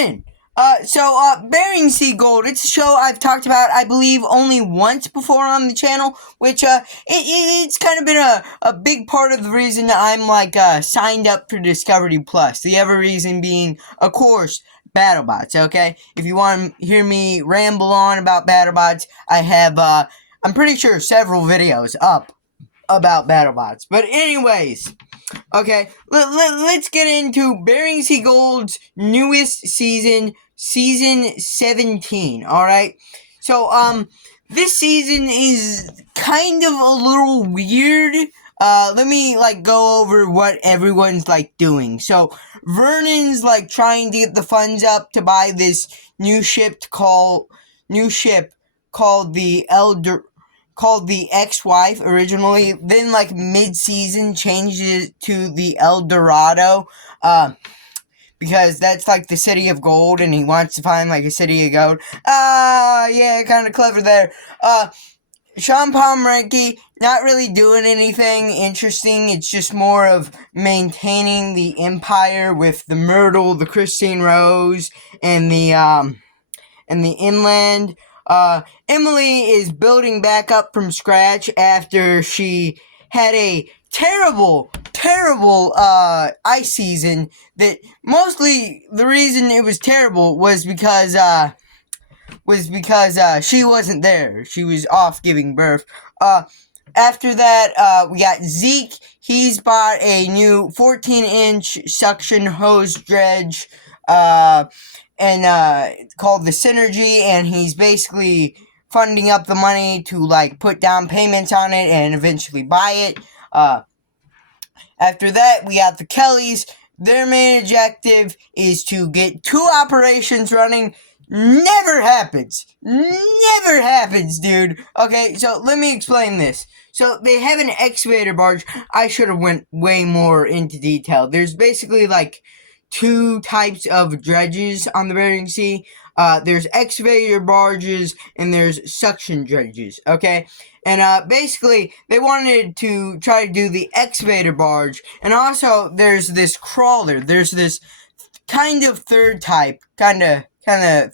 in. Bering Sea Gold, it's a show I've talked about, I believe, only once before on the channel, which, it's kind of been a big part of the reason I'm, signed up for Discovery Plus. The other reason being, of course, BattleBots, okay? If you want to hear me ramble on about BattleBots, I have, I'm pretty sure several videos up about BattleBots. But anyways, okay, let's get into Bering Sea Gold's newest season, Season 17, alright? So, this season is kind of a little weird. Let me, go over what everyone's, doing. So, Vernon's, trying to get the funds up to buy this new ship called the called the ex-wife originally, then mid-season changed it to the El Dorado, because that's the city of gold and he wants to find a city of gold. Yeah, kind of clever there. Sean Pomeranke not really doing anything interesting. It's just more of maintaining the empire with the Myrtle, the Christine Rose, and the inland. Emily is building back up from scratch after she had a terrible ice season that mostly the reason it was terrible was because she wasn't there. She was off giving birth. After that, we got Zeke. He's bought a new 14-inch suction hose dredge, and called the Synergy, and he's basically funding up the money to put down payments on it and eventually buy it. After that, we got the Kellys. Their main objective is to get 2 operations running. Never happens, dude. Okay, so let me explain this. So they have an excavator barge. I should have went way more into detail. There's basically 2 types of dredges on the Bering Sea. There's excavator barges and there's suction dredges, okay? And basically, they wanted to try to do the excavator barge, and also there's this crawler. There's this kind of third type, kind of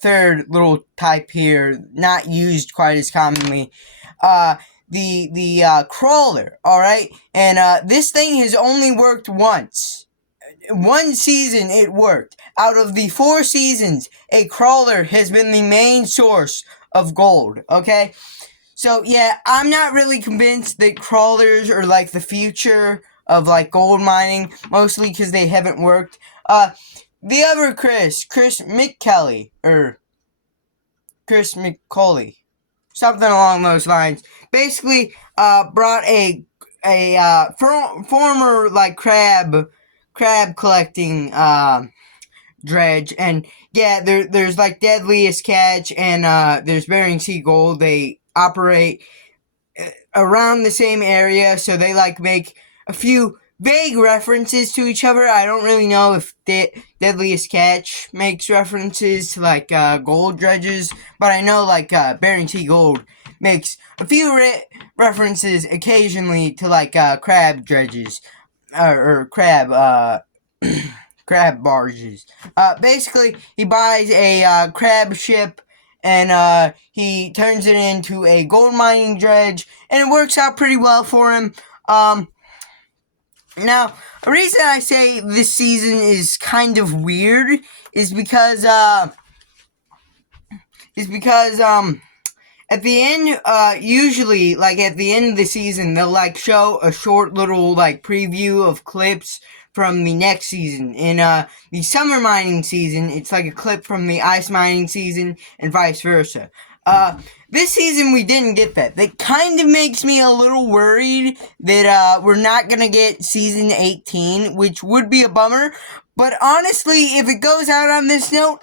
third little type here, not used quite as commonly. The crawler, alright? And this thing has only worked once. One season it worked. Out of the 4 seasons, a crawler has been the main source of gold, okay? So, yeah, I'm not really convinced that crawlers are, the future of, gold mining, mostly because they haven't worked. The other Chris McKelly, or Chris McCauley, something along those lines, basically, brought a former, crab collecting, dredge, and yeah, there's Deadliest Catch, and there's Bering Sea Gold. They operate around the same area, so they make a few vague references to each other. I don't really know if Deadliest Catch makes references to gold dredges, but I know Bering Sea Gold makes a few references occasionally to crab dredges, or crab crab barges. Basically, he buys a crab ship, and he turns it into a gold mining dredge, and it works out pretty well for him. Now, the reason I say this season is kind of weird is because at the end, usually, at the end of the season, they'll, show a short little, preview of clips from the next season. In, the summer mining season, it's a clip from the ice mining season, and vice versa. This season we didn't get that. That kind of makes me a little worried that, we're not gonna get Season 18, which would be a bummer. But honestly, if it goes out on this note,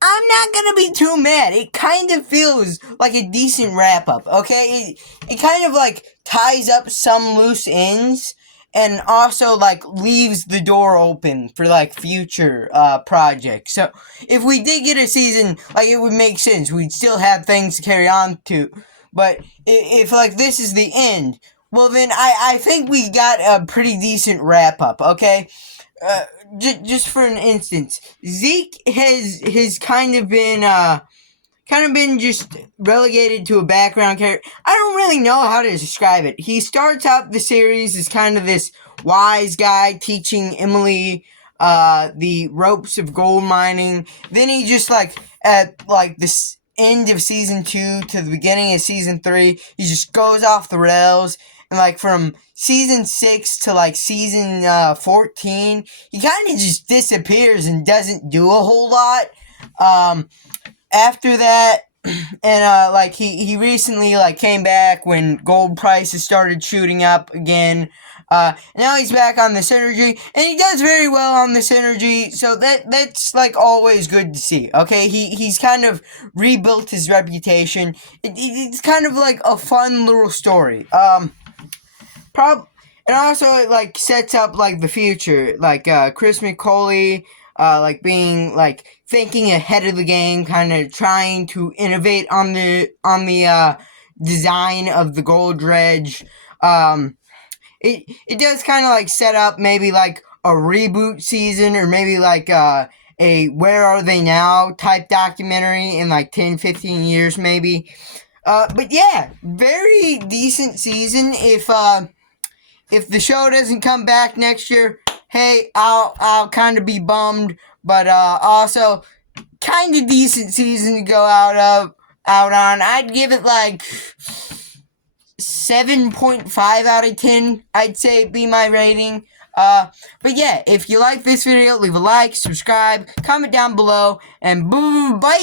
I'm not gonna be too mad. It kind of feels like a decent wrap-up, okay? It kind of, ties up some loose ends, and also, leaves the door open for, future, projects. So, if we did get a season, it would make sense. We'd still have things to carry on to. But, if this is the end, well then, I think we got a pretty decent wrap-up, okay? just for an instance, Zeke has kind of been just relegated to a background character. I don't really know how to describe it. He starts out the series as kind of this wise guy teaching Emily the ropes of gold mining. Then he just at this end of season 2 to the beginning of season 3, he just goes off the rails. And from season 6 to season 14, he kind of just disappears and doesn't do a whole lot. After that, and he recently came back when gold prices started shooting up again. Now he's back on the synergy, and he does very well on the synergy, so that's always good to see. Okay, he's kind of rebuilt his reputation. It's kind of a fun little story. And also it sets up the future, Chris McCauley being thinking ahead of the game, kind of trying to innovate on the design of the gold dredge. It does kind of set up maybe a reboot season, or maybe a Where Are They Now type documentary in 10-15 years maybe. But yeah, very decent season. If the show doesn't come back next year, hey, I'll kind of be bummed, but also kind of decent season to go out on. I'd give it 7.5 out of 10. I'd say be my rating. But yeah, if you like this video, leave a like, subscribe, comment down below, and boom, bye.